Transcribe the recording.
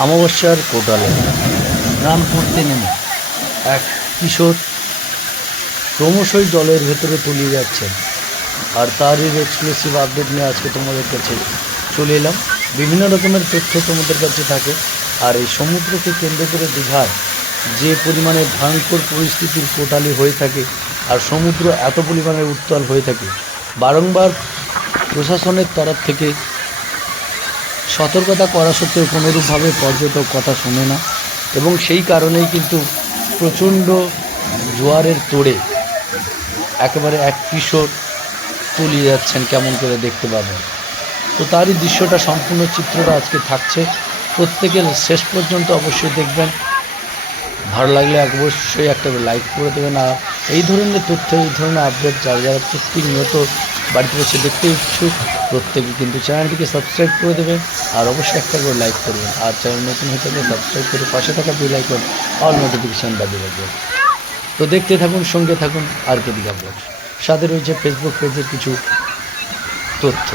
অমাবস্যার কোটালে স্নান করতে নেমে এক কিশোর ক্রমশই জলের ভেতরে তলিয়ে যাচ্ছেন আর তারই এক্সক্লুসিভ আপডেট নিয়ে আজকে তোমাদের কাছে চলে এলাম। বিভিন্ন রকমের তথ্য তোমাদের কাছে থাকে। আর এই সমুদ্রকে কেন্দ্র করে দীঘায় যে পরিমাণে ভয়ঙ্কর পরিস্থিতির কোটালি হয়ে থাকে আর সমুদ্র এত পরিমাণে উত্তাল হয়ে থাকে, বারংবার প্রশাসনের তরফ থেকে সতর্কতা করা সত্ত্বেও কোনোরূপভাবে পর্যটক কথা শোনে না। এবং সেই কারণেই কিন্তু প্রচণ্ড জোয়ারের তোড়ে একেবারে এক কিশোর তলিয়ে যাচ্ছেন কেমন করে দেখতে পাবেন। তো তারই দৃশ্যটা, সম্পূর্ণ চিত্রটা আজকে থাকছে। প্রত্যেকের শেষ পর্যন্ত অবশ্যই দেখবেন। ভালো লাগলে অবশ্যই একটা লাইক করে দেবেন আর এই ধরনের তথ্য, এই ধরনের আপডেট যারা যারা প্রতিনিয়ত বাড়িতে বসে দেখতে ইচ্ছুক, প্রত্যেকে কিন্তু চ্যানেলটিকে সাবস্ক্রাইব করে দেবেন আর অবশ্যই একটা করে লাইক করবেন। আর চ্যানেল নতুন হয়ে থাকলে সাবস্ক্রাইব করে পাশে থাকা বেল আইকন অল নোটিফিকেশান বাজিয়ে রাখবেন। তো দেখতে থাকুন, সঙ্গে থাকুন, আর কে ব্লগ সাথে রয়েছে ফেসবুক পেজের কিছু তথ্য।